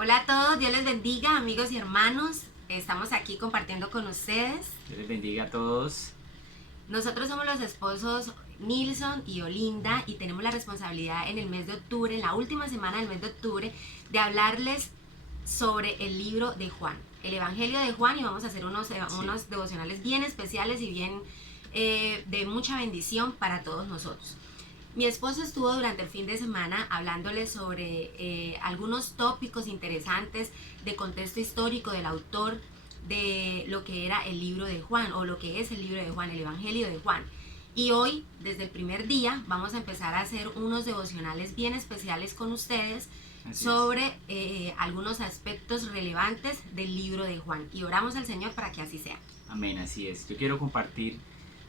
Hola a todos, Dios les bendiga, amigos y hermanos. Estamos aquí compartiendo con ustedes. Dios les bendiga a todos. Nosotros somos los esposos Nilson y Olinda y tenemos la responsabilidad en el mes de octubre, en la última semana del mes de octubre, de hablarles sobre el libro de Juan, el Evangelio de Juan, y vamos a hacer unos devocionales bien especiales y bien de mucha bendición para todos nosotros. Mi esposo estuvo durante el fin de semana hablándoles sobre algunos tópicos interesantes de contexto histórico del autor de lo que era el libro de Juan, o lo que es el libro de Juan, el Evangelio de Juan. Y hoy, desde el primer día, vamos a empezar a hacer unos devocionales bien especiales con ustedes sobre algunos aspectos relevantes del libro de Juan. Y oramos al Señor para que así sea. Amén, así es. Yo quiero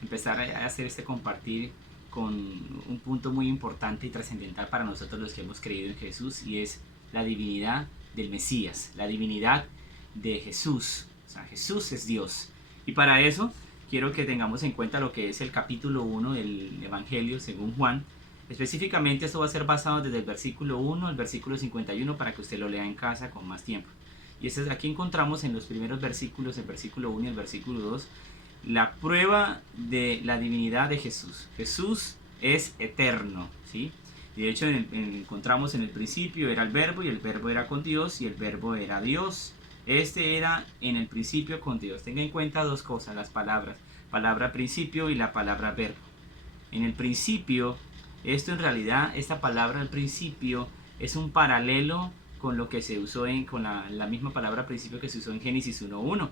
empezar a hacer este compartir con un punto muy importante y trascendental para nosotros los que hemos creído en Jesús, y es la divinidad del Mesías, la divinidad de Jesús. O sea, Jesús es Dios. Y para eso quiero que tengamos en cuenta lo que es el capítulo 1 del Evangelio según Juan. Específicamente esto va a ser basado desde el versículo 1 al versículo 51 para que usted lo lea en casa con más tiempo. Y aquí encontramos en los primeros versículos, el versículo 1 y el versículo 2, la prueba de la divinidad de Jesús. Jesús es eterno, ¿sí? De hecho, encontramos en el principio era el verbo, y el verbo era con Dios, y el verbo era Dios. Este era en el principio con Dios. Tenga en cuenta dos cosas, las palabras. Palabra principio y la palabra verbo. En el principio, esto en realidad, esta palabra al principio es un paralelo con lo que se usó con la misma palabra principio que se usó en Génesis 1:1.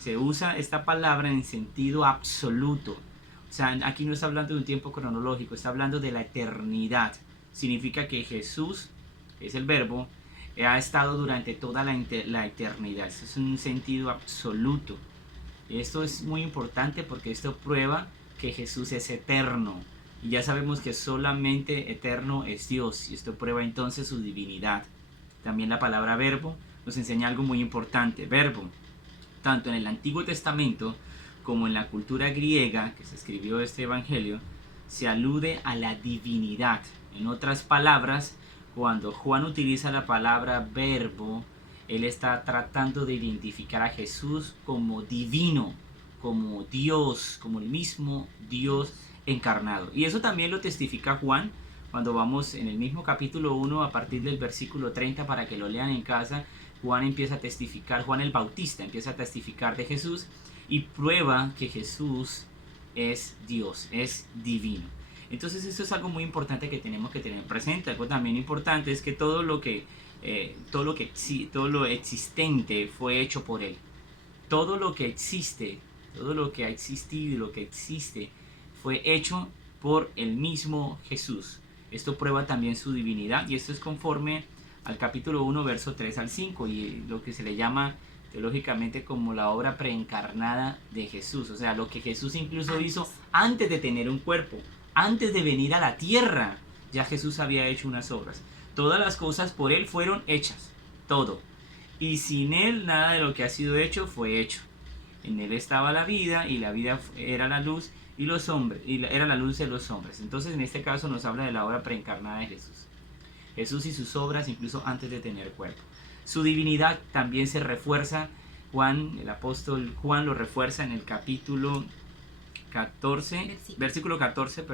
Se usa esta palabra en sentido absoluto. O sea, aquí no está hablando de un tiempo cronológico, está hablando de la eternidad. Significa que Jesús, que es el verbo, ha estado durante toda la eternidad. Eso es un sentido absoluto. Esto es muy importante porque esto prueba que Jesús es eterno. Y ya sabemos que solamente eterno es Dios. Y esto prueba entonces su divinidad. También la palabra verbo nos enseña algo muy importante. Verbo, tanto en el Antiguo Testamento como en la cultura griega que se escribió este evangelio, se alude a la divinidad. En otras palabras, cuando Juan utiliza la palabra verbo, él está tratando de identificar a Jesús como divino, como Dios, como el mismo Dios encarnado. Y eso también lo testifica Juan cuando vamos en el mismo capítulo 1 a partir del versículo 30 para que lo lean en casa. Juan empieza a testificar, Juan el Bautista empieza a testificar de Jesús y prueba que Jesús es Dios, es divino. Entonces esto es algo muy importante que tenemos que tener presente. Algo también importante es que todo lo existente fue hecho por Él. Todo lo que existe, todo lo que ha existido y lo que existe fue hecho por el mismo Jesús. Esto prueba también su divinidad, y esto es conforme al capítulo 1, verso 3 al 5, y lo que se le llama teológicamente como la obra preencarnada de Jesús. O sea, lo que Jesús incluso hizo antes de tener un cuerpo, antes de venir a la tierra, ya Jesús había hecho unas obras. Todas las cosas por Él fueron hechas, todo. Y sin Él nada de lo que ha sido hecho fue hecho. En Él estaba la vida, y la vida era la luz, y los hombres, era la luz de los hombres. Entonces en este caso nos habla de la obra preencarnada de Jesús. Jesús y sus obras incluso antes de tener cuerpo. Su divinidad también se refuerza. Juan, el apóstol Juan lo refuerza en el capítulo 14, versículo 14,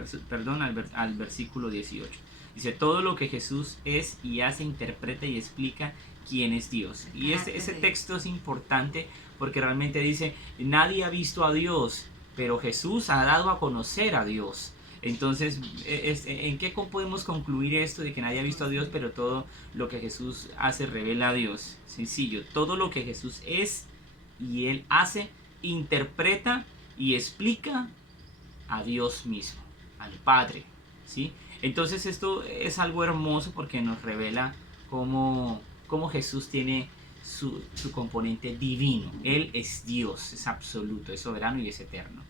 al versículo 18. Dice, todo lo que Jesús es y hace, interpreta y explica quién es Dios. Y ese texto es importante porque realmente dice, nadie ha visto a Dios, pero Jesús ha dado a conocer a Dios. Entonces, ¿en qué podemos concluir esto de que nadie ha visto a Dios, pero todo lo que Jesús hace revela a Dios? Sencillo, todo lo que Jesús es y Él hace, interpreta y explica a Dios mismo, al Padre, ¿sí? Entonces esto es algo hermoso porque nos revela cómo Jesús tiene su componente divino. Él es Dios, es absoluto, es soberano y es eterno.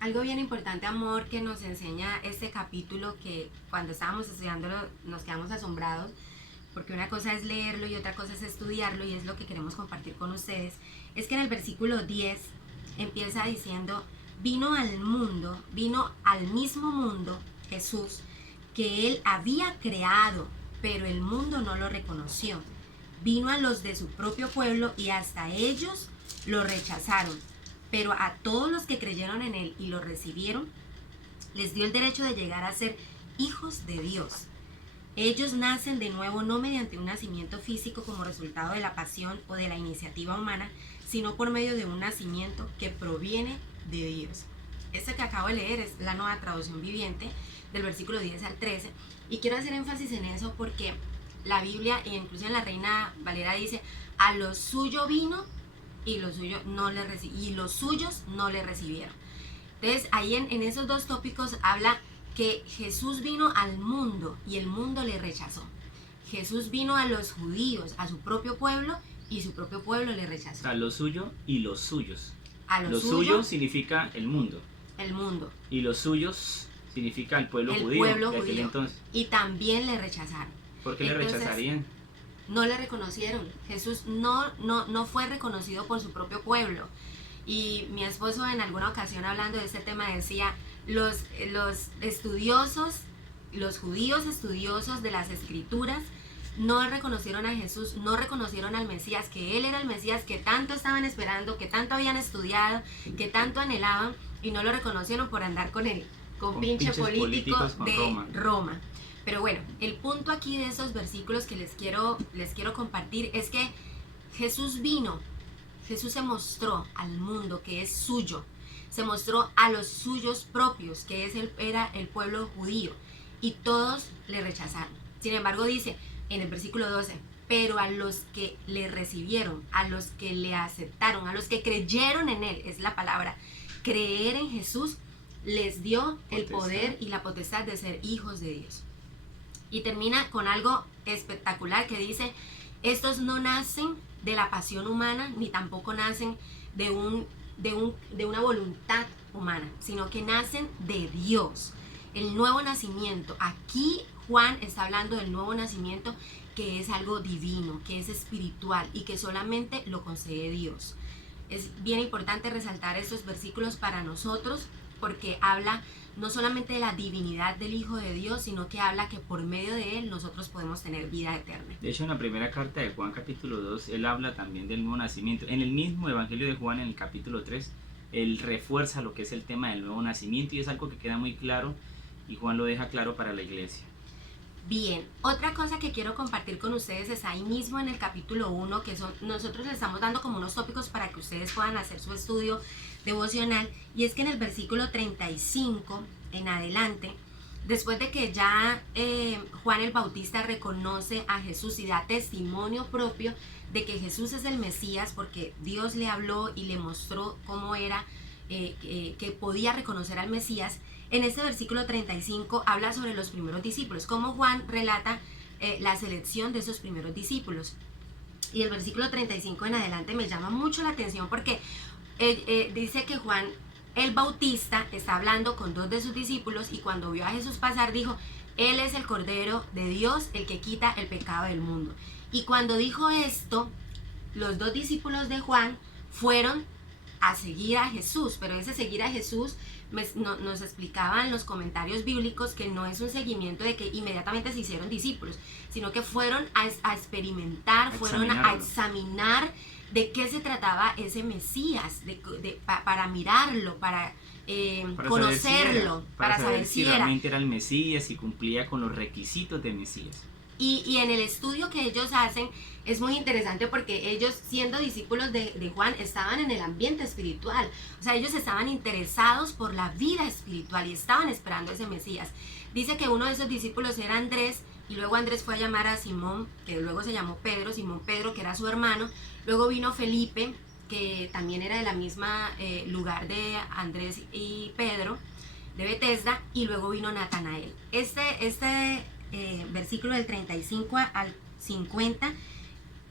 Algo bien importante, amor, que nos enseña este capítulo, que cuando estábamos estudiándolo nos quedamos asombrados, porque una cosa es leerlo y otra cosa es estudiarlo, y es lo que queremos compartir con ustedes, es que en el versículo 10 empieza diciendo, vino al mismo mundo, Jesús, que Él había creado, pero el mundo no lo reconoció. vino a los de su propio pueblo y hasta ellos lo rechazaron. Pero a todos los que creyeron en él y lo recibieron, les dio el derecho de llegar a ser hijos de Dios. Ellos nacen de nuevo no mediante un nacimiento físico como resultado de la pasión o de la iniciativa humana, sino por medio de un nacimiento que proviene de Dios. Este que acabo de leer es la Nueva Traducción Viviente, del versículo 10 al 13, y quiero hacer énfasis en eso porque la Biblia, e incluso en la Reina Valera, dice: a lo suyo vino y los suyos no le recibieron. Entonces ahí en esos dos tópicos habla que Jesús vino al mundo y el mundo le rechazó. Jesús vino a los judíos, a su propio pueblo, y su propio pueblo le rechazó. O sea, lo suyo y los suyos. A lo suyo significa el mundo. El mundo. Y los suyos significa el pueblo judío. Pueblo de aquel judío. Entonces. Y también le rechazaron. ¿Por qué le rechazarían? No le reconocieron. Jesús no fue reconocido por su propio pueblo. Y mi esposo en alguna ocasión hablando de este tema decía: los estudiosos, los judíos estudiosos de las escrituras no reconocieron a Jesús, no reconocieron al Mesías, que él era el Mesías que tanto estaban esperando, que tanto habían estudiado, que tanto anhelaban, y no lo reconocieron por andar con él, con pinche político de Roma. Pero bueno, el punto aquí de esos versículos que les quiero compartir es que Jesús vino, Jesús se mostró al mundo que es suyo, se mostró a los suyos propios, que era el pueblo judío, y todos le rechazaron. Sin embargo, dice en el versículo 12: pero a los que le recibieron, a los que le aceptaron, a los que creyeron en él, es la palabra, creer en Jesús, les dio el poder y la potestad de ser hijos de Dios. Y termina con algo espectacular que dice: estos no nacen de la pasión humana, ni tampoco nacen de una voluntad humana, sino que nacen de Dios. El nuevo nacimiento. Aquí Juan está hablando del nuevo nacimiento, que es algo divino, que es espiritual y que solamente lo concede Dios. Es bien importante resaltar estos versículos para nosotros porque habla no solamente de la divinidad del Hijo de Dios, sino que habla que por medio de él nosotros podemos tener vida eterna. De hecho, en la primera carta de Juan capítulo 2, él habla también del nuevo nacimiento. En el mismo Evangelio de Juan, en el capítulo 3, él refuerza lo que es el tema del nuevo nacimiento y es algo que queda muy claro y Juan lo deja claro para la iglesia. Bien, otra cosa que quiero compartir con ustedes es ahí mismo en el capítulo 1, que nosotros les estamos dando como unos tópicos para que ustedes puedan hacer su estudio devocional, y es que en el versículo 35 en adelante, después de que ya Juan el Bautista reconoce a Jesús y da testimonio propio de que Jesús es el Mesías, porque Dios le habló y le mostró cómo era, que podía reconocer al Mesías. En este versículo 35 habla sobre los primeros discípulos, cómo Juan relata la selección de esos primeros discípulos. Y el versículo 35 en adelante me llama mucho la atención porque dice que Juan el Bautista está hablando con dos de sus discípulos y cuando vio a Jesús pasar dijo: él es el Cordero de Dios, el que quita el pecado del mundo. Y cuando dijo esto, los dos discípulos de Juan fueron a seguir a Jesús, pero ese seguir a Jesús nos explicaban los comentarios bíblicos que no es un seguimiento de que inmediatamente se hicieron discípulos, sino que fueron a experimentar, fueron a examinar de qué se trataba ese Mesías, para mirarlo, para conocerlo, para saber si realmente era el Mesías y cumplía con los requisitos de Mesías. Y en el estudio que ellos hacen es muy interesante porque ellos, siendo discípulos de Juan, estaban en el ambiente espiritual. O sea, ellos estaban interesados por la vida espiritual y estaban esperando ese Mesías. Dice que uno de esos discípulos era Andrés, y luego Andrés fue a llamar a Simón, que luego se llamó Pedro, Simón Pedro, que era su hermano. Luego vino Felipe, que también era de la misma lugar de Andrés y Pedro, de Betesda, y luego vino Natanael. Este versículo del 35 al 50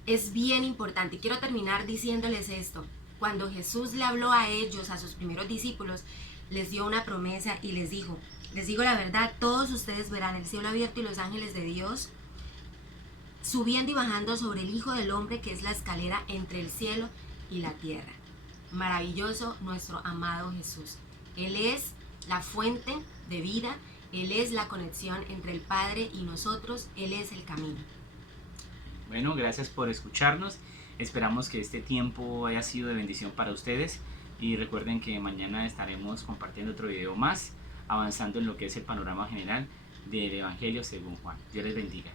es bien importante. Quiero terminar diciéndoles esto. Cuando Jesús le habló a ellos, a sus primeros discípulos, les dio una promesa y les dijo: les digo la verdad, todos ustedes verán el cielo abierto y los ángeles de Dios subiendo y bajando sobre el Hijo del Hombre, que es la escalera entre el cielo y la tierra. Maravilloso nuestro amado Jesús. Él es la fuente de vida, Él es la conexión entre el Padre y nosotros, Él es el camino. Bueno, gracias por escucharnos. Esperamos que este tiempo haya sido de bendición para ustedes y recuerden que mañana estaremos compartiendo otro video más, avanzando en lo que es el panorama general del Evangelio según Juan. Dios les bendiga.